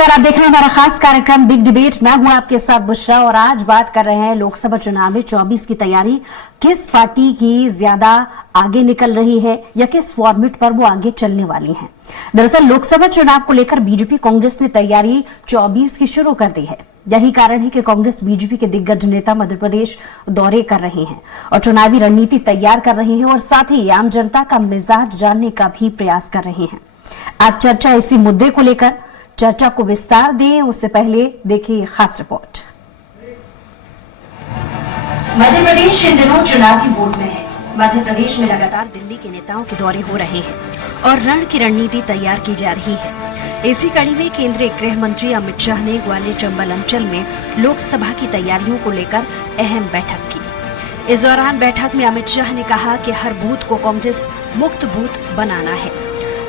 नमस्कार, आप देख रहे हैं हमारा खास कार्यक्रम बिग डिबेट। मैं हूं आपके साथ बुशरा और आज बात कर रहे हैं लोकसभा चुनाव में 24 की तैयारी। किस पार्टी की ज्यादा आगे निकल रही है या किस फॉर्मेट पर वो आगे चलने वाली है। दरअसल लोकसभा चुनाव को लेकर बीजेपी कांग्रेस ने तैयारी 24 की शुरू कर दी है। यही कारण है कि कांग्रेस बीजेपी के दिग्गज नेता मध्य प्रदेश दौरे कर रहे हैं और चुनावी रणनीति तैयार कर रहे हैं और साथ ही आम जनता का मिजाज जानने का भी प्रयास कर रहे हैं। आज चर्चा इसी मुद्दे को लेकर, चर्चा को विस्तार दें उससे पहले देखिए खास रिपोर्ट। मध्य प्रदेश इन दिनों चुनावी मूड में है। मध्य प्रदेश में लगातार दिल्ली के नेताओं के दौरे हो रहे हैं और रण की रणनीति तैयार की जा रही है। इसी कड़ी में केंद्रीय गृह मंत्री अमित शाह ने ग्वालियर चंबल अंचल में लोकसभा की तैयारियों को लेकर अहम बैठक की। इस दौरान बैठक में अमित शाह ने कहा कि हर बूथ को कांग्रेस मुक्त बूथ बनाना है।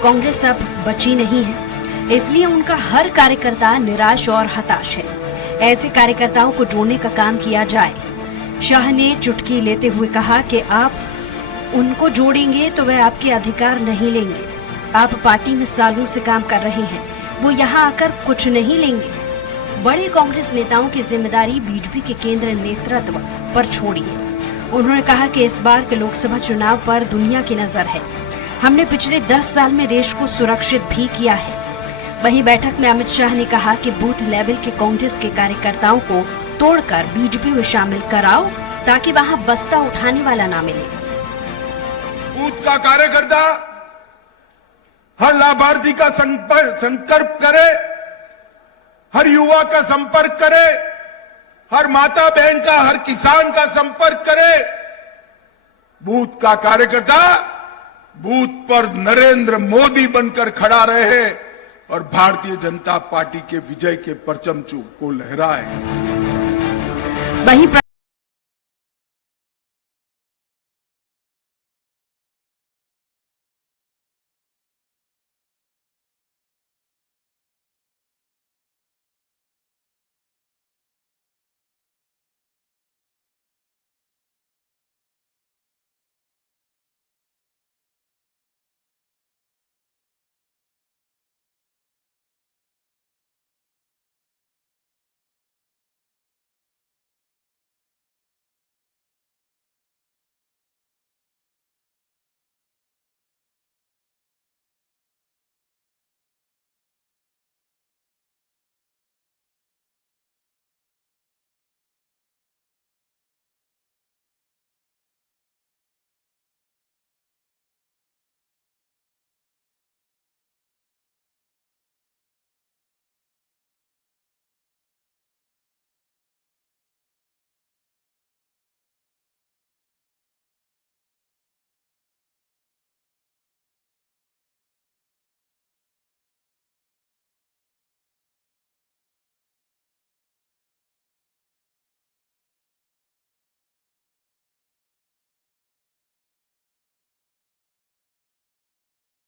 कांग्रेस अब बची नहीं है, इसलिए उनका हर कार्यकर्ता निराश और हताश है। ऐसे कार्यकर्ताओं को जोड़ने का काम किया जाए। शाह ने चुटकी लेते हुए कहा कि आप उनको जोड़ेंगे तो वह आपके अधिकार नहीं लेंगे। आप पार्टी में सालों से काम कर रहे हैं, वो यहाँ आकर कुछ नहीं लेंगे। बड़े कांग्रेस नेताओं की जिम्मेदारी बीजेपी के केंद्र नेतृत्व पर छोड़िए। उन्होंने कहा कि इस बार के लोकसभा चुनाव पर दुनिया की नजर है। हमने पिछले 10 साल में देश को सुरक्षित भी किया है। वहीं बैठक में अमित शाह ने कहा कि बूथ लेवल के कांग्रेस के कार्यकर्ताओं को तोड़कर बीजेपी में शामिल कराओ ताकि वहां बस्ता उठाने वाला ना मिले। बूथ का कार्यकर्ता हर लाभार्थी का संपर्क करे, हर युवा का संपर्क करे, हर माता बहन का, हर किसान का संपर्क करे। बूथ का कार्यकर्ता बूथ पर नरेंद्र मोदी बनकर खड़ा रहे और भारतीय जनता पार्टी के विजय के परचम को लहराए। वहीं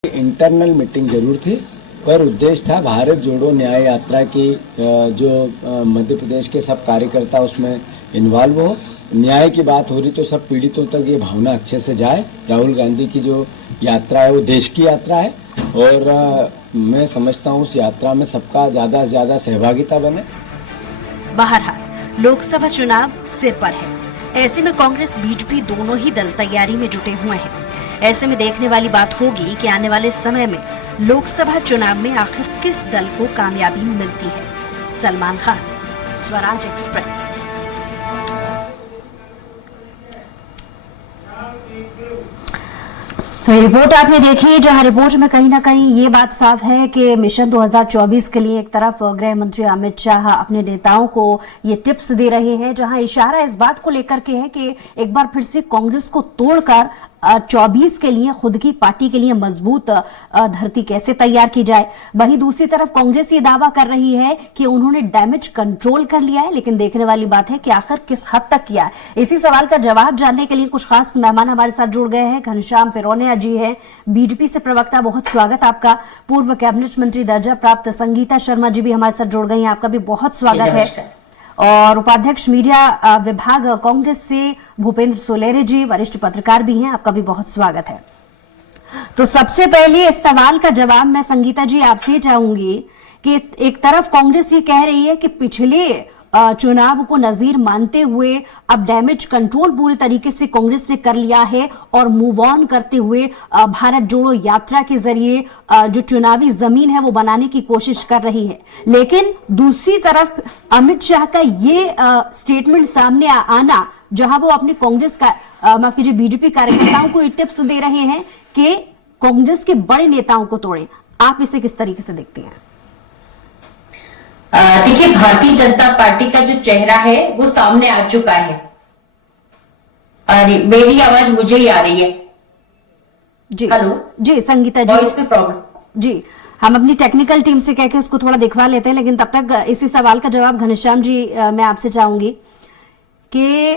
इंटरनल मीटिंग जरूर थी, पर उद्देश्य था भारत जोड़ो न्याय यात्रा की जो मध्य प्रदेश के सब कार्यकर्ता उसमें इन्वॉल्व हो। न्याय की बात हो रही तो सब पीड़ितों तक ये भावना अच्छे से जाए। राहुल गांधी की जो यात्रा है वो देश की यात्रा है और मैं समझता हूँ उस यात्रा में सबका ज्यादा से ज्यादा सहभागिता बने। बहरहाल लोकसभा चुनाव सिर पर है। ऐसे में कांग्रेस बीजेपी दोनों ही दल तैयारी में जुटे हुए हैं। ऐसे में देखने वाली बात होगी कि आने वाले समय में लोकसभा चुनाव में आखिर किस दल को कामयाबी मिलती है। सलमान खान, स्वराज एक्सप्रेस। तो रिपोर्ट आपने देखी, जहां रिपोर्ट में कहीं ना कहीं ये बात साफ है कि मिशन 2024 के लिए एक तरफ गृह मंत्री अमित शाह अपने नेताओं को ये टिप्स दे रहे हैं, जहां इशारा इस बात को लेकर के है कि एक बार फिर से कांग्रेस को तोड़कर 24 के लिए खुद की पार्टी के लिए मजबूत धरती कैसे तैयार की जाए। वहीं दूसरी तरफ कांग्रेस ये दावा कर रही है कि उन्होंने डैमेज कंट्रोल कर लिया है, लेकिन देखने वाली बात है कि आखिर किस हद तक किया है। इसी सवाल का जवाब जानने के लिए कुछ खास मेहमान हमारे साथ जुड़ गए हैं। घनश्याम पिरोनिया जी हैं, बीजेपी से प्रवक्ता, बहुत स्वागत आपका। पूर्व कैबिनेट मंत्री दर्जा प्राप्त संगीता शर्मा जी भी हमारे साथ जुड़ गई हैं, आपका भी बहुत स्वागत है। और उपाध्यक्ष मीडिया विभाग कांग्रेस से भूपेंद्र सोलेरे जी, वरिष्ठ पत्रकार भी हैं, आपका भी बहुत स्वागत है। तो सबसे पहले इस सवाल का जवाब मैं संगीता जी आपसे चाहूंगी कि एक तरफ कांग्रेस ये कह रही है कि पिछले चुनाव को नजीर मानते हुए अब डैमेज कंट्रोल पूरे तरीके से कांग्रेस ने कर लिया है और मूव ऑन करते हुए भारत जोड़ो यात्रा के जरिए जो चुनावी जमीन है वो बनाने की कोशिश कर रही है। लेकिन दूसरी तरफ अमित शाह का ये स्टेटमेंट सामने आना, जहां वो अपने कांग्रेस का माफ कीजिए बीजेपी कार्यकर्ताओं को टिप्स दे रहे हैं कि कांग्रेस के बड़े नेताओं को तोड़ें, आप इसे किस तरीके से देखते हैं? देखिए, भारतीय जनता पार्टी का जो चेहरा है वो सामने आ चुका है। अरे मेरी आवाज मुझे ही आ रही है। जी हेलो जी संगीता जी, वॉइस में प्रॉब्लम। जी हम अपनी टेक्निकल टीम से कह के उसको थोड़ा दिखवा लेते हैं, लेकिन तब तक इसी सवाल का जवाब घनश्याम जी मैं आपसे चाहूंगी कि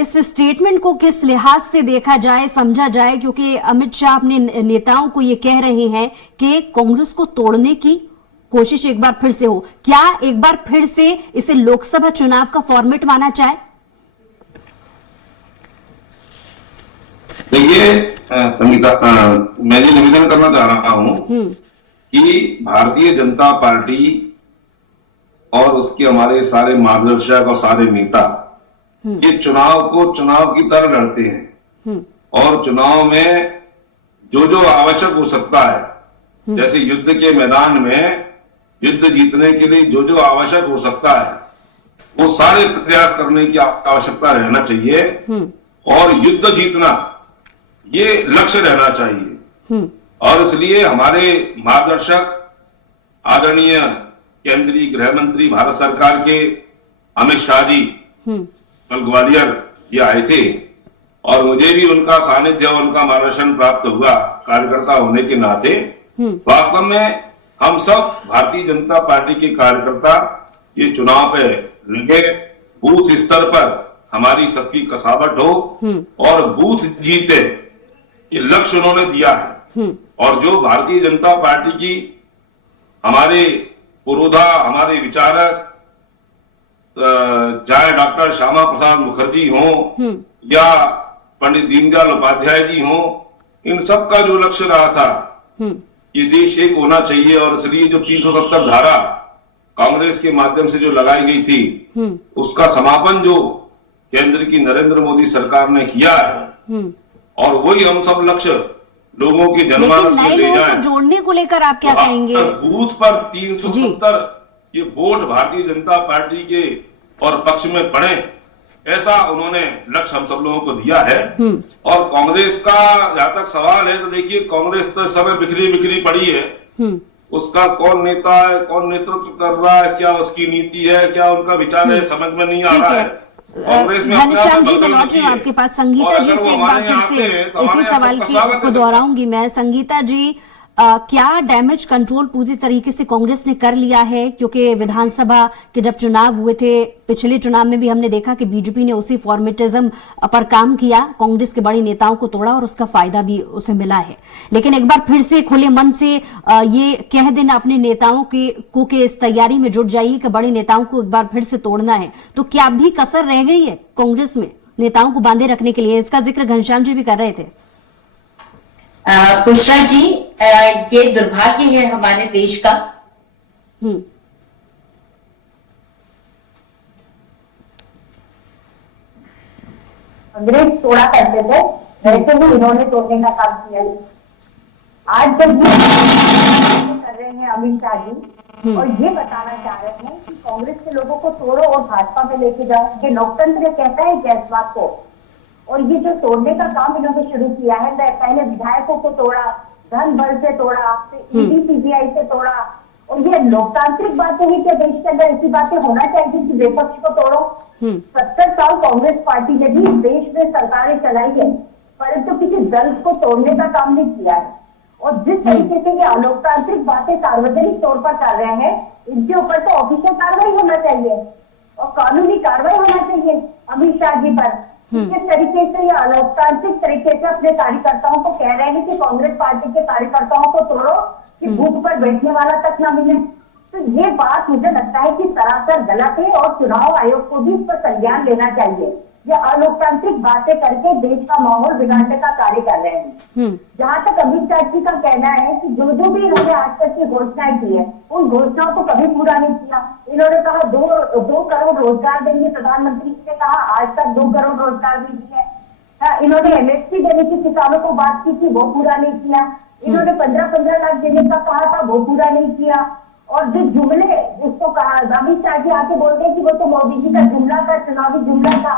इस स्टेटमेंट को किस लिहाज से देखा जाए, समझा जाए, क्योंकि अमित शाह अपने नेताओं को ये कह रहे हैं कि कांग्रेस को तोड़ने की कोशिश एक बार फिर से हो। क्या एक बार फिर से इसे लोकसभा चुनाव का फॉर्मेट माना जाए? देखिए संगीता, मैं ये निवेदन करना चाह रहा हूं कि भारतीय जनता पार्टी और उसके हमारे सारे मार्गदर्शक और सारे नेता ये चुनाव को चुनाव की तरह लड़ते हैं और चुनाव में जो आवश्यक हो सकता है, जैसे युद्ध के मैदान में युद्ध जीतने के लिए जो आवश्यक हो सकता है वो सारे प्रयास करने की आवश्यकता रहना चाहिए और युद्ध जीतना ये लक्ष्य रहना चाहिए। और इसलिए हमारे मार्गदर्शक आदरणीय केंद्रीय गृह मंत्री भारत सरकार के अमित शाह जी कल ग्वालियर ये आए थे और मुझे भी उनका सानिध्य और उनका मार्गदर्शन प्राप्त हुआ कार्यकर्ता होने के नाते। वास्तव में हम सब भारतीय जनता पार्टी के कार्यकर्ता ये चुनाव पे लगे, बूथ स्तर पर हमारी सबकी कसावट हो और बूथ जीते, ये लक्ष्य उन्होंने दिया है। और जो भारतीय जनता पार्टी की हमारे पुरोधा, हमारे विचारक, चाहे डॉक्टर श्यामा प्रसाद मुखर्जी हो या पंडित दीनदयाल उपाध्याय जी हो, इन सब का जो लक्ष्य रहा था ये देश एक होना चाहिए। और इसलिए जो 370 धारा कांग्रेस के माध्यम से जो लगाई गई थी उसका समापन जो केंद्र की नरेंद्र मोदी सरकार ने किया है और वही हम सब लक्ष्य लोगों के जनमानस में ले जाए। जोड़ने को लेकर आप क्या कहेंगे? बूथ पर 370 ये वोट भारतीय जनता पार्टी के और पक्ष में पड़े, ऐसा उन्होंने लक्ष्य हम सब लोगों को दिया है। और कांग्रेस का जहां तक सवाल है तो देखिए, कांग्रेस तो समय बिखरी पड़ी है। उसका कौन नेता है, कौन नेतृत्व कर रहा है, क्या उसकी नीति है, क्या उनका विचार है, समझ में नहीं आ रहा है। कांग्रेस में घनश्याम जी, मैं लौट रही हूँ आपके पास। संगीता जी से एक बार फिर से इसी सवाल को दोहराऊंगी मैं। संगीता जी, क्या डैमेज कंट्रोल पूरी तरीके से कांग्रेस ने कर लिया है? क्योंकि विधानसभा के जब चुनाव हुए थे, पिछले चुनाव में भी हमने देखा कि बीजेपी ने उसी फॉर्मेटिज्म पर काम किया, कांग्रेस के बड़े नेताओं को तोड़ा और उसका फायदा भी उसे मिला है। लेकिन एक बार फिर से खुले मन से ये कह देना अपने नेताओं को कि इस तैयारी में जुट जाइए कि बड़े नेताओं को एक बार फिर से तोड़ना है, तो क्या भी कसर रह गई है कांग्रेस में नेताओं को बांधे रखने के लिए? इसका जिक्र घनश्याम जी भी कर रहे थे। पुष्रा जी, ये दुर्भाग्य है हमारे देश का। अंग्रेज तोड़ा करते थे, वैसे भी इन्होंने तोड़ने का काम किया। आज जब ये कर रहे हैं अमित शाह जी और ये बताना चाह रहे हैं कि कांग्रेस के लोगों को तोड़ो और भाजपा में लेके जाओ, ये लोकतंत्र कहता है क्या इस बात को? और ये जो तोड़ने का काम इन्होंने शुरू किया है, पहले विधायकों को तोड़ा, धन बल से तोड़ा, ईडी सीबीआई से तोड़ा, और ये लोकतांत्रिक बातें हैं क्या देश के अंदर? ऐसी बातें होना चाहिए कि विपक्ष को तोड़ो। 70 साल कांग्रेस पार्टी ने भी देश में सरकारें चलाई है, परंतु किसी दल को तोड़ने का काम नहीं किया है। और जिस तरीके से ये अलोकतांत्रिक बातें सार्वजनिक तौर पर कर रहे हैं, इनके ऊपर तो ऑफिशियल कार्रवाई होना चाहिए और कानूनी कार्रवाई होना चाहिए अमित शाह जी पर। किस तरीके से ये अलोकतांत्रिक तरीके से अपने कार्यकर्ताओं को कह रहे हैं कि कांग्रेस पार्टी के कार्यकर्ताओं को तोड़ो कि बूथ पर बैठने वाला तक ना मिले। तो ये बात मुझे लगता है कि सरासर गलत है और चुनाव आयोग को भी इस पर संज्ञान लेना चाहिए। ये अलोकतांत्रिक बातें करके देश का माहौल बिगाड़ने का कार्य कर रहे हैं। जहां तक अमित शाह जी का कहना है कि जो जो भी इन्होंने आज तक की घोषणाएं की है, उन घोषणाओं को कभी पूरा नहीं किया। इन्होंने कहा 2 करोड़ रोजगार देंगे, प्रधानमंत्री जी ने कहा आज तक 2 करोड़ रोजगार भी दिए। इन्होंने एमएसपी देने की किसानों को बात की थी, वो पूरा नहीं किया। इन्होंने 15-15 लाख देने का कहा था, वो पूरा नहीं किया। और जो जुमले उसको कहा, अमित शाह जी आके बोलते हैं कि वो तो मोदी जी का जुमला था, चुनावी जुमला था।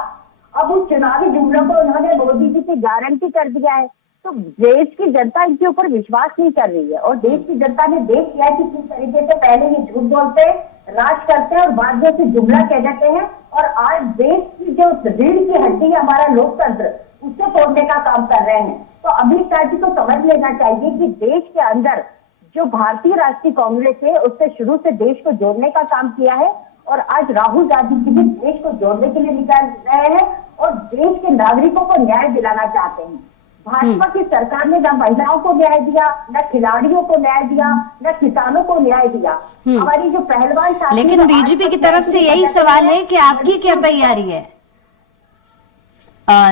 अब उस चुनावी जुमलों को उन्होंने मोदी जी की गारंटी कर दिया है, तो देश की जनता इनके ऊपर विश्वास नहीं कर रही है। और देश की जनता ने देख लिया कि किस तरीके से पहले ये झूठ बोलते हैं, राज करते हैं और बाद में उसे जुमला कह देते हैं। और आज देश की जो रीढ़ की हड्डी है हमारा लोकतंत्र, उसे तोड़ने का काम कर रहे हैं। तो अमित शाह जी को समझ लेना चाहिए कि देश के अंदर जो भारतीय राष्ट्रीय कांग्रेस है, उससे शुरू से देश को जोड़ने का काम किया है। और आज राहुल गांधी जी भी देश को जोड़ने के लिए निकल रहे हैं और देश के नागरिकों को न्याय दिलाना चाहते हैं। भाजपा की सरकार ने न महिलाओं को न्याय दिया, न खिलाड़ियों को न्याय दिया, न किसानों को न्याय दिया। हमारी जो पहलवान साथी, लेकिन बीजेपी की तरफ से यही सवाल है कि आपकी क्या तैयारी है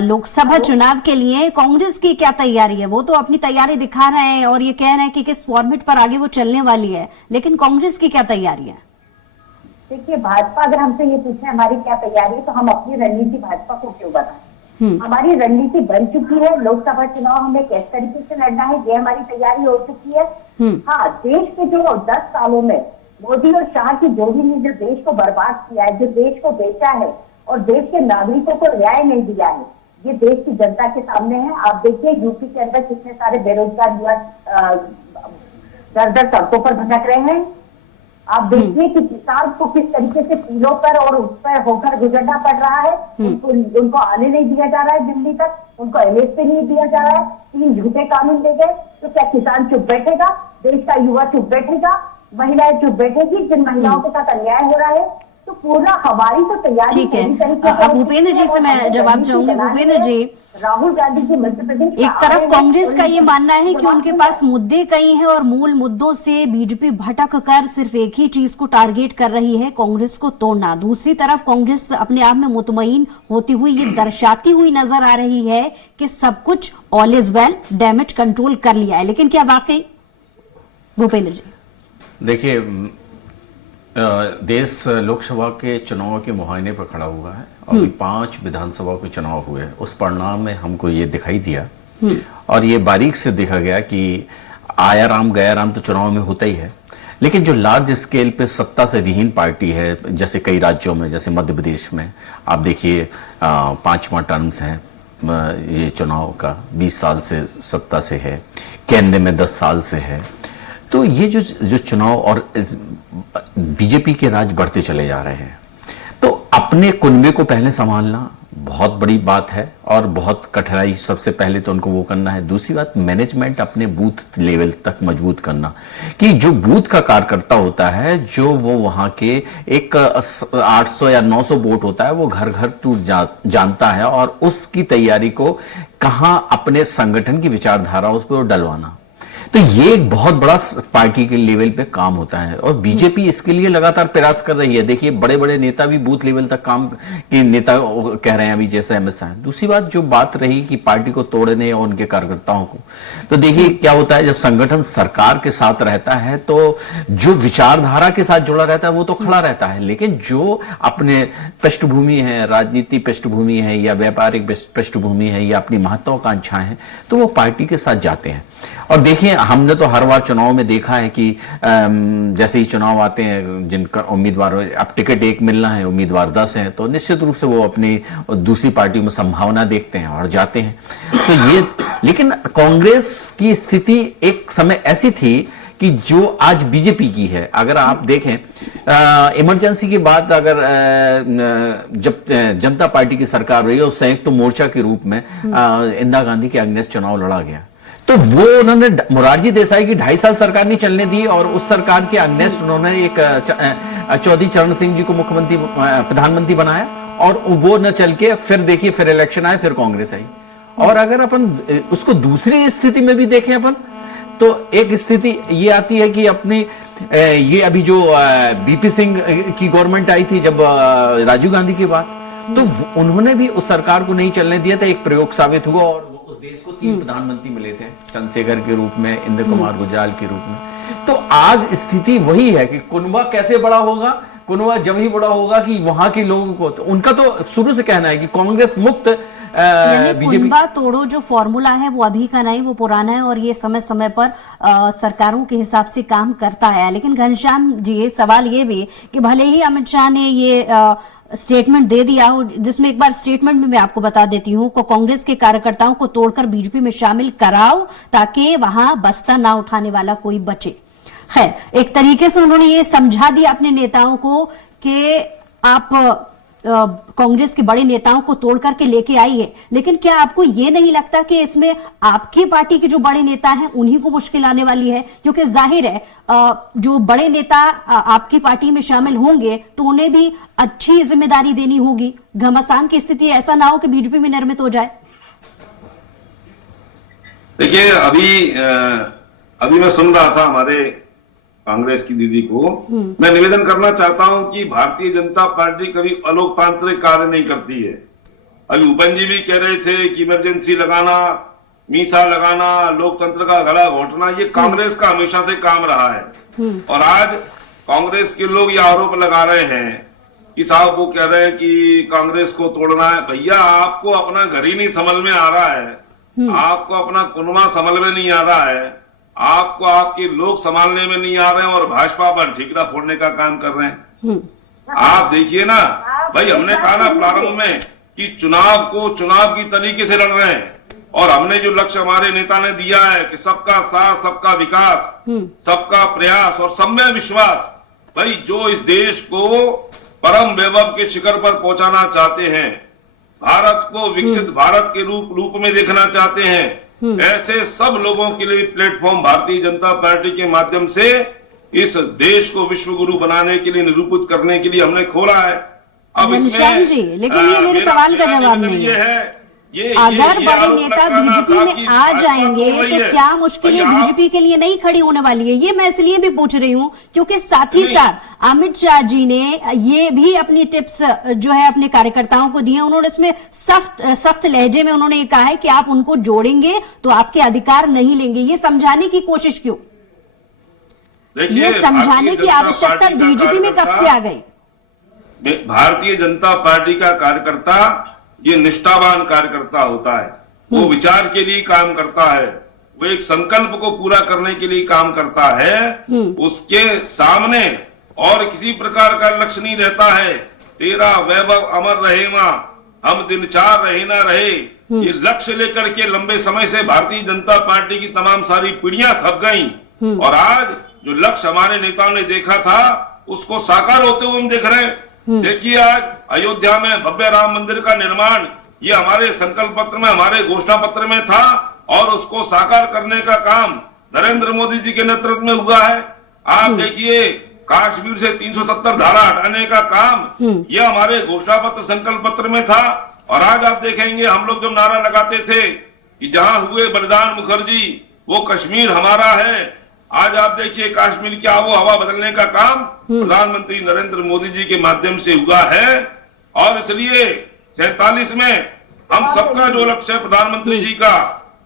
लोकसभा चुनाव के लिए? कांग्रेस की क्या तैयारी है? वो तो अपनी तैयारी दिखा रहे हैं और ये कह रहे हैं कि किस फॉर्मेट पर आगे वो चलने वाली है, लेकिन कांग्रेस की क्या तैयारी है? देखिए, भाजपा अगर हमसे ये पूछे हमारी क्या तैयारी है, तो हम अपनी रणनीति भाजपा को क्यों बताएं? हमारी रणनीति बन चुकी है। लोकसभा चुनाव हमें किस तरीके से लड़ना है, ये हमारी तैयारी हो चुकी है। हाँ, देश के जो 10 सालों में मोदी और शाह की जोड़ी ने जो देश को बर्बाद किया है, जो देश को बेचा है और देश के नागरिकों को न्याय नहीं दिया है, ये देश की जनता के सामने है। आप देखिए यूपी के अंदर कितने सारे बेरोजगार युवा दर सड़कों पर भटक रहे हैं। आप देखिए कि किसान को किस तरीके से पुलों पर और उस पर होकर गुजरना पड़ रहा है। उनको आने नहीं दिया जा रहा है दिल्ली तक, उनको एमएसपी नहीं दिया जा रहा है। 3 झूठे कानून दे गए, तो क्या किसान चुप बैठेगा? देश का युवा चुप बैठेगा? महिलाएं चुप बैठेगी जिन महिलाओं के साथ अन्याय हो रहा है? तो पूरा हमारी तो तैयारी। ठीक है, अब भूपेंद्र जी से मैं जवाब चाहूंगी। भूपेंद्र जी, राहुल गांधी जी मध्य प्रदेश एक तरफ कांग्रेस का ये मानना है कि उनके पास मुद्दे कई हैं और मूल मुद्दों से बीजेपी भटक कर सिर्फ एक ही चीज को टारगेट कर रही है, कांग्रेस को तोड़ना। दूसरी तरफ कांग्रेस अपने आप में मुतमईन होती हुई ये दर्शाती हुई नजर आ रही है कि सब कुछ all is well, damage control कर लिया है। लेकिन क्या वाकई? भूपेंद्र जी देखिए, देश लोकसभा के चुनाव के मुहायने पर खड़ा हुआ है और 5 विधानसभा के चुनाव हुए। उस परिणाम में हमको ये दिखाई दिया और ये बारीक से देखा गया कि आया राम गया राम तो चुनाव में होता ही है, लेकिन जो लार्ज स्केल पे सत्ता से विहीन पार्टी है, जैसे कई राज्यों में, जैसे मध्य प्रदेश में आप देखिए 5वां टर्म्स है ये चुनाव का, 20 साल से सत्ता से है, केंद्र में 10 साल से है। तो ये जो चुनाव और बीजेपी के राज बढ़ते चले जा रहे हैं, तो अपने कुनबे को पहले संभालना बहुत बड़ी बात है और बहुत कठिनाई। सबसे पहले तो उनको वो करना है। दूसरी बात, मैनेजमेंट अपने बूथ लेवल तक मजबूत करना, कि जो बूथ का कार्यकर्ता होता है, जो वो वहां के एक 800 या 900 वोट होता है, वो घर घर टूट जानता है और उसकी तैयारी को कहां अपने संगठन की विचारधारा उस पर डलवाना। तो ये एक बहुत बड़ा पार्टी के लेवल पे काम होता है और बीजेपी इसके लिए लगातार प्रयास कर रही है। देखिए, बड़े बड़े नेता भी बूथ लेवल तक काम के नेता कह रहे हैं अभी, जैसे अमित शाह। दूसरी बात, जो बात रही कि पार्टी को तोड़ने और उनके कार्यकर्ताओं को, तो देखिए क्या होता है, जब संगठन सरकार के साथ रहता है तो जो विचारधारा के साथ जुड़ा रहता है वो तो खड़ा रहता है, लेकिन जो अपने पृष्ठभूमि है, राजनीति पृष्ठभूमि है या व्यापारिक पृष्ठभूमि है या अपनी महत्वाकांक्षाएं हैं, तो वो पार्टी के साथ जाते हैं। और देखिए, हमने तो हर बार चुनाव में देखा है कि जैसे ही चुनाव आते हैं, जिनका उम्मीदवार, अब टिकट एक मिलना है, उम्मीदवार 10 हैं, तो निश्चित रूप से वो अपनी दूसरी पार्टियों में संभावना देखते हैं और जाते हैं। तो ये, लेकिन कांग्रेस की स्थिति एक समय ऐसी थी कि जो आज बीजेपी की है। अगर आप देखें, इमरजेंसी के बाद अगर जब जनता पार्टी की सरकार रही और संयुक्त मोर्चा के रूप में इंदिरा गांधी के अगेंस्ट चुनाव लड़ा गया, तो वो उन्होंने मोरारजी देसाई की 2.5 साल सरकार नहीं चलने दी और उस सरकार के अगेंस्ट उन्होंने एक चौधरी चरण सिंह जी को मुख्यमंत्री प्रधानमंत्री बनाया और वो न चल के फिर देखिए, फिर इलेक्शन आए, फिर कांग्रेस आई। और अगर अपन उसको दूसरी स्थिति में भी देखें अपन, तो एक स्थिति ये आती है कि अपनी ये अभी जो बीपी सिंह की गवर्नमेंट आई थी जब राजीव गांधी के बाद, तो उन्होंने भी उस सरकार को नहीं चलने दिया था। एक प्रयोग साबित हुआ और उस देश को 3 प्रधानमंत्री मिले थे, चंद्रशेखर के रूप में, इंद्र कुमार गुजराल के रूप में। तो आज स्थिति वही है कि कुनबा कैसे बड़ा होगा, कुनबा जब ही बड़ा होगा कि वहां के लोगों को, तो उनका तो शुरू से कहना है कि कांग्रेस मुक्त बीजेपी। कुनबा तोड़ो जो फॉर्मूला है वो अभी का नहीं, वो पुराना है और ये समय समय पर सरकारों के हिसाब से काम करता है। लेकिन घनश्याम जी, सवाल ये भी कि भले ही अमित शाह ने ये स्टेटमेंट दे दिया हो, जिसमें एक बार स्टेटमेंट में मैं आपको बता देती हूँ को कांग्रेस के कार्यकर्ताओं को तोड़कर बीजेपी में शामिल कराओ ताकि वहां बस्ता ना उठाने वाला कोई बचे। खैर, एक तरीके से उन्होंने ये समझा दिया अपने नेताओं को कि आप कांग्रेस के बड़े नेताओं को तोड़ करके लेके आई है। लेकिन क्या आपको ये नहीं लगता कि इसमें आपकी पार्टी के जो बड़े नेता हैं उन्हीं को मुश्किल आने वाली है? क्योंकि जाहिर है जो बड़े नेता आपकी पार्टी में शामिल होंगे तो उन्हें भी अच्छी जिम्मेदारी देनी होगी। घमासान की स्थिति ऐसा ना हो कि बीजेपी में निर्मित हो जाए। देखिए, अभी मैं सुन रहा था हमारे कांग्रेस की दीदी को। मैं निवेदन करना चाहता हूं कि भारतीय जनता पार्टी कभी अलोकतांत्रिक कार्य नहीं करती है। अभी उपन जी भी कह रहे थे कि इमरजेंसी लगाना, मीसा लगाना, लोकतंत्र का गला घोटना, ये कांग्रेस का हमेशा से काम रहा है। और आज कांग्रेस के लोग ये आरोप लगा रहे हैं कि साहब वो कह रहे हैं कि कांग्रेस को तोड़ना है। भैया, आपको अपना घर ही नहीं समझ में आ रहा है, आपको अपना कुनबा समझ में नहीं आ रहा है, आपको आपके लोग संभालने में नहीं आ रहे हैं और भाजपा पर ठिकरा फोड़ने का काम कर रहे हैं। आप देखिए ना भाई, हमने कहा ना प्रारंभ में कि चुनाव को चुनाव की तरीके से लड़ रहे हैं और हमने जो लक्ष्य हमारे नेता ने दिया है कि सबका साथ, सबका विकास, सबका प्रयास और सब में विश्वास। भाई, जो इस देश को परम वैभव के शिखर पर पहुंचाना चाहते हैं, भारत को विकसित भारत के रूप में देखना चाहते हैं, ऐसे सब लोगों के लिए प्लेटफॉर्म भारतीय जनता पार्टी के माध्यम से इस देश को विश्व गुरु बनाने के लिए, निरूपित करने के लिए हमने खोला है। अब घनश्याम जी, लेकिन ये मेरे सवाल का जवाब नहीं है। अगर बड़े नेता बीजेपी में आ जाएंगे तो क्या मुश्किलें बीजेपी के लिए नहीं खड़ी होने वाली है? ये मैं इसलिए भी पूछ रही हूँ क्योंकि साथ ही साथ अमित शाह जी ने ये भी अपनी टिप्स जो है अपने कार्यकर्ताओं को दी है। उन्होंने इसमें सख्त लहजे में उन्होंने ये कहा है कि आप उनको जोड़ेंगे तो आपके अधिकार नहीं लेंगे। ये समझाने की कोशिश क्यों? ये समझाने की आवश्यकता बीजेपी में कब से आ गई? भारतीय जनता पार्टी का कार्यकर्ता ये निष्ठावान कार्यकर्ता होता है। वो विचार के लिए काम करता है, वो एक संकल्प को पूरा करने के लिए काम करता है। उसके सामने और किसी प्रकार का लक्ष्य नहीं रहता है। तेरा वैभव अमर रहे मां, हम दिन चार रहे ना रहे, ये लक्ष्य लेकर के लंबे समय से भारतीय जनता पार्टी की तमाम सारी पीढ़ियां खप गई और आज जो लक्ष्य हमारे नेताओं ने देखा था उसको साकार होते हुए हम देख रहे हैं। देखिए, आज अयोध्या में भव्य राम मंदिर का निर्माण, ये हमारे संकल्प पत्र में, हमारे घोषणा पत्र में था और उसको साकार करने का काम नरेंद्र मोदी जी के नेतृत्व में हुआ है। आप देखिए, कश्मीर से 370 धारा हटाने का काम यह हमारे घोषणा पत्र, संकल्प पत्र में था। और आज आप देखेंगे, हम लोग जब नारा लगाते थे कि जहां हुए बलिदान मुखर्जी वो कश्मीर हमारा है, आज आप देखिए कश्मीर की आबो हवा बदलने का काम प्रधानमंत्री नरेंद्र मोदी जी के माध्यम से हुआ है। और इसलिए 47 में हम सबका जो लक्ष्य है प्रधानमंत्री जी का,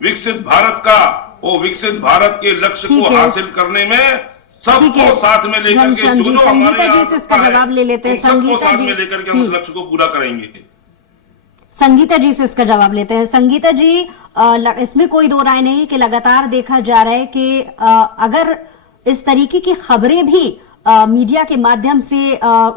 विकसित भारत का, वो विकसित भारत के लक्ष्य को हासिल करने में सबको साथ में लेकर के, जो हमारे जवाब ले लेते हैं, सबको साथ में लेकर के हम उस लक्ष्य को पूरा करेंगे। संगीता जी से इसका जवाब लेते हैं। संगीता जी, इसमें कोई दो राय नहीं कि लगातार देखा जा रहा है कि अगर इस तरीके की खबरें भी मीडिया के माध्यम से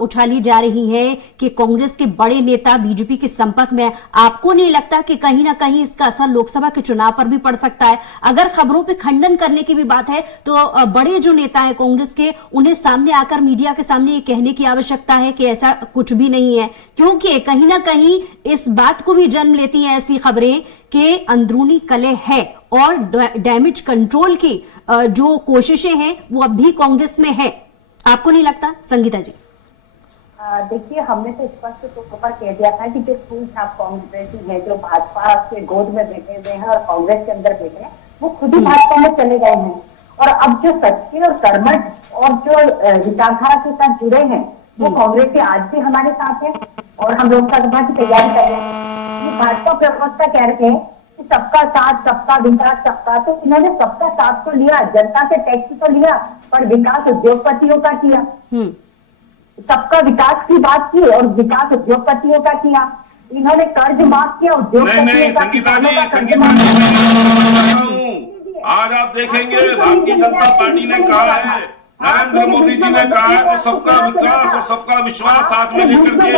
उछाली जा रही है कि कांग्रेस के बड़े नेता बीजेपी के संपर्क में, आपको नहीं लगता कि कहीं ना कहीं इसका असर लोकसभा के चुनाव पर भी पड़ सकता है? अगर खबरों पे खंडन करने की भी बात है तो बड़े जो नेता है कांग्रेस के, उन्हें सामने आकर मीडिया के सामने ये कहने की आवश्यकता है कि ऐसा कुछ भी नहीं है, क्योंकि कहीं ना कहीं इस बात को भी जन्म लेती हैं ऐसी खबरें कि अंदरूनी कलह है और डैमेज कंट्रोल की जो कोशिशें हैं वो अब भी कांग्रेस में है। आपको नहीं लगता संगीता जी? देखिए, हमने तो स्पष्ट तौर पर कह दिया था कि जो फूल छाप कांग्रेसी है, जो भाजपा के गोद में बैठे हुए हैं और कांग्रेस के अंदर बैठे हैं, वो खुद ही भाजपा में चले गए हैं। और अब जो सच्चे और कर्मठ और जो विचारधारा के साथ जुड़े हैं वो कांग्रेस के आज भी हमारे साथ है। और हम लोकसभा की तैयारी कर रहे हैं। ये भाजपा प्रवक्ता कह रहे हैं कि सबका साथ, सबका विकास, सबका, तो इन्होंने सबका साथ तो लिया, जनता से टैक्स तो लिया, पर विकास उद्योगपतियों का किया। सबका विकास की बात की और विकास उद्योगपतियों का किया। इन्होंने कर्ज माफ किया, उद्योगपतियों का, किसानों का कर्ज माफ किया। आज आप देखेंगे भारतीय जनता पार्टी ने कहा है, नरेंद्र मोदी जी ने कहा है कि सबका विकास और सबका विश्वास साथ में लेकर के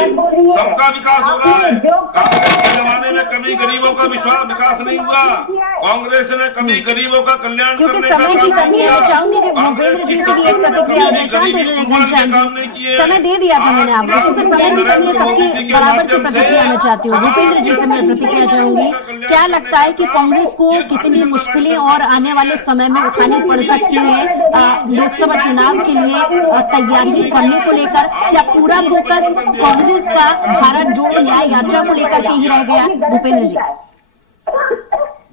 सबका विकास हो रहा है। कांग्रेस के जमाने में कभी गरीबों का विकास नहीं हुआ, कांग्रेस ने कभी गरीबों का कल्याण क्योंकि करने का समय की काम कमी नहीं है, मैं किया। चाहूंगी कि भूपेंद्र जी से भी एक प्रतिक्रिया लेना। शांत हो जाइए घनश्याम जी, समय दे दिया था मैंने आपको, क्योंकि समय की कमी है, सबकी बराबर से प्रतिक्रिया मैं चाहती हूँ। भूपेंद्र जी से मैं प्रतिक्रिया चाहूंगी, क्या लगता है कि कांग्रेस को कितनी मुश्किलें और आने वाले समय में उठानी पड़ सकती है लोकसभा चुनाव के लिए तैयारी करने को लेकर? क्या पूरा फोकस कांग्रेस का भारत जोड़ो न्याय यात्रा को लेकर के ही रह गया? भूपेंद्र जी,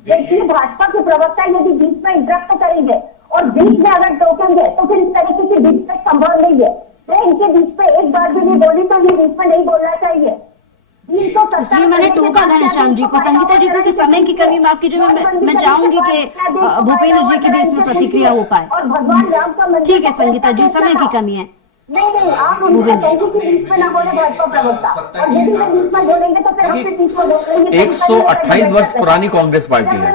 देखिए, भाजपा के प्रवक्ता यदि बीच में इंटरप्ट करेंगे और बीच में अगर टोकेंगे तो फिर इस तरीके से बीच में संभव नहीं है। मैं इनके बीच में एक बार भी नहीं बोली, तो ये बीच में नहीं बोलना चाहिए। इसलिए मैंने टोका घनश्याम जी को। संगीता जी, क्योंकि समय की कमी, माफ कीजिए, मैं चाहूंगी कि भूपेंद्र जी की भी इसमें प्रतिक्रिया हो पाए। और भगवान राम का मंदिर, ठीक है संगीता जी, समय की कमी है। नहीं, आप उनका कहेंगे कि बीच में ना बोले भाजपा प्रवक्ता, और यदि वो बीच में बोलेंगे तो फिर हमसे बीच में बोलेंगे। 128 वर्ष पुरानी कांग्रेस पार्टी है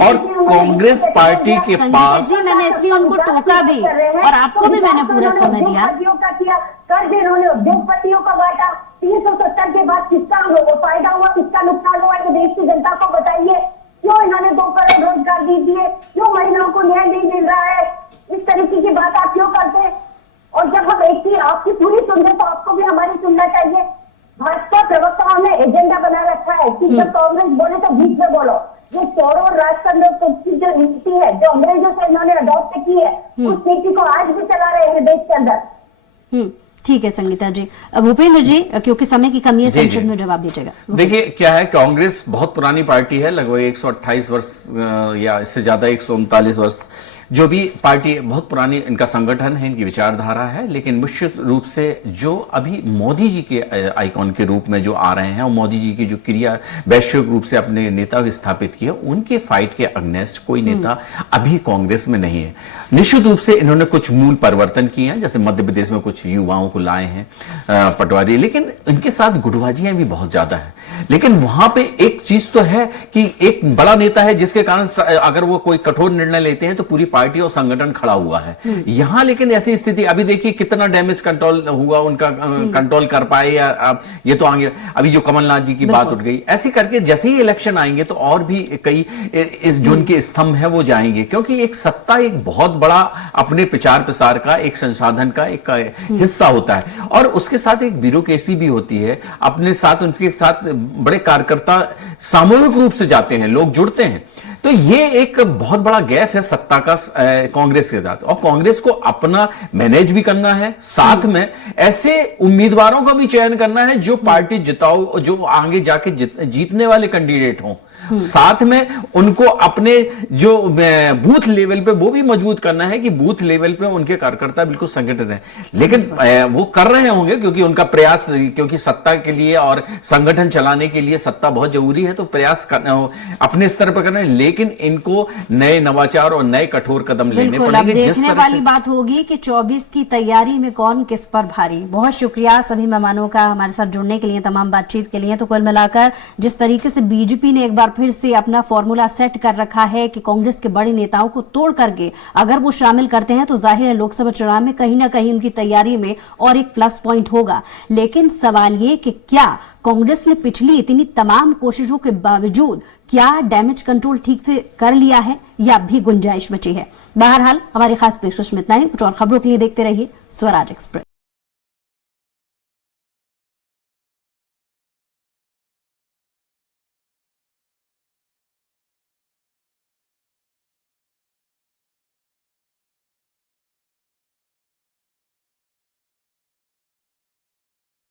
और कांग्रेस पार्टी के पास, जी मैंने इसलिए उनको टोका भी और आपको भी मैंने पूरा समय दिया। कर्ज इन्होंने उद्योगपतियों का बांटा। 370 के बाद किसका फायदा हुआ, किसका नुकसान हुआ, ये देश की जनता को बताइए। क्यों इन्होंने 2 करोड़ रोजगार दे दिए, क्यों महिलाओं को न्याय नहीं मिल रहा है, इस तरीके की बात आप क्यों करते? और जब हम एक ही आपकी पूरी सुनते तो आपको भी हमारी सुनना चाहिए। भाजपा प्रवक्ताओं ने एजेंडा बना रखा है कि जब कांग्रेस बोले तो बीच में बोलो। ये चोरों राजतंत्र की जो नीति है, जो अंग्रेजों से इन्होंने अडॉप्ट की है, उस नीति को आज भी चला रहे हैं देश के अंदर। ठीक है संगीता जी। भूपेंद्र जी, क्योंकि समय की कमी है, संक्षिप्त में जवाब दीजिएगा। देखिए क्या है, कांग्रेस बहुत पुरानी पार्टी है, लगभग 128 वर्ष या इससे ज्यादा 139 वर्ष जो भी पार्टी, बहुत पुरानी इनका संगठन है, इनकी विचारधारा है। लेकिन निश्चित रूप से जो अभी मोदी जी के आइकॉन के रूप में जो आ रहे हैं और मोदी जी की जो क्रिया वैश्विक रूप से अपने नेता को स्थापित किया, उनके फाइट के अगेंस्ट कोई नेता अभी कांग्रेस में नहीं है। निश्चित रूप से इन्होंने कुछ मूल परिवर्तन किए हैं, जैसे मध्य प्रदेश में कुछ युवाओं को लाए हैं पटवारी, लेकिन इनके साथ गुटबाजियां भी बहुत ज्यादा है। लेकिन वहां पे एक चीज तो है कि एक बड़ा नेता है जिसके कारण अगर वो कोई कठोर निर्णय लेते हैं तो पूरी पार्टी और संगठन खड़ा हुआ है। यहां लेकिन ऐसी स्थिति, अभी देखिए कितना डैमेज कंट्रोल हुआ, उनका कंट्रोल कर पाए या ये तो आगे अभी जो कमलनाथ जी की बात उठ गई, ऐसे करके जैसे ही इलेक्शन आएंगे तो और भी कई इस जो उनके स्तंभ है वो जाएंगे, क्योंकि एक सत्ता एक बहुत बड़ा अपने प्रचार प्रसार का एक संसाधन का एक हिस्सा होता है और उसके साथ एक ब्यूरोक्रेसी भी होती है। अपने साथ उनके साथ बड़े कार्यकर्ता सामूहिक रूप से जाते हैं, लोग जुड़ते हैं। तो ये एक बहुत बड़ा गैप है सत्ता का कांग्रेस के साथ, और कांग्रेस को अपना मैनेज भी करना है, साथ में ऐसे उम्मीदवारों का भी चयन करना है जो पार्टी जिताओ, जो आगे जाके जीतने वाले कैंडिडेट हों। साथ में उनको अपने जो बूथ लेवल पे वो भी मजबूत करना है कि बूथ लेवल पे उनके कार्यकर्ता बिल्कुल संगठित हैं। लेकिन वो कर रहे होंगे क्योंकि उनका प्रयास, क्योंकि सत्ता के लिए और संगठन चलाने के लिए सत्ता बहुत जरूरी है, तो प्रयास अपने स्तर पर करना है। लेकिन इनको नए नवाचार और नए कठोर कदम लेने पड़ेंगे। देखने वाली बात होगी कि 24 की तैयारी में कौन किस पर भारी। बहुत शुक्रिया सभी मेहमानों का हमारे साथ जुड़ने के लिए, तमाम बातचीत के लिए। तो कुल मिलाकर जिस तरीके से बीजेपी ने एक बार फिर से अपना फॉर्मूला सेट कर रखा है कि कांग्रेस के बड़े नेताओं को तोड़ करके अगर वो शामिल करते हैं तो जाहिर है लोकसभा चुनाव में कहीं ना कहीं उनकी तैयारी में और एक प्लस पॉइंट होगा। लेकिन सवाल ये कि क्या कांग्रेस ने पिछली इतनी तमाम कोशिशों के बावजूद क्या डैमेज कंट्रोल ठीक से कर लिया है या भी गुंजाइश बची है? बहरहाल हमारी खास पेशकश में इतना ही। कुछ और खबरों के लिए देखते रहिए स्वराज एक्सप्रेस।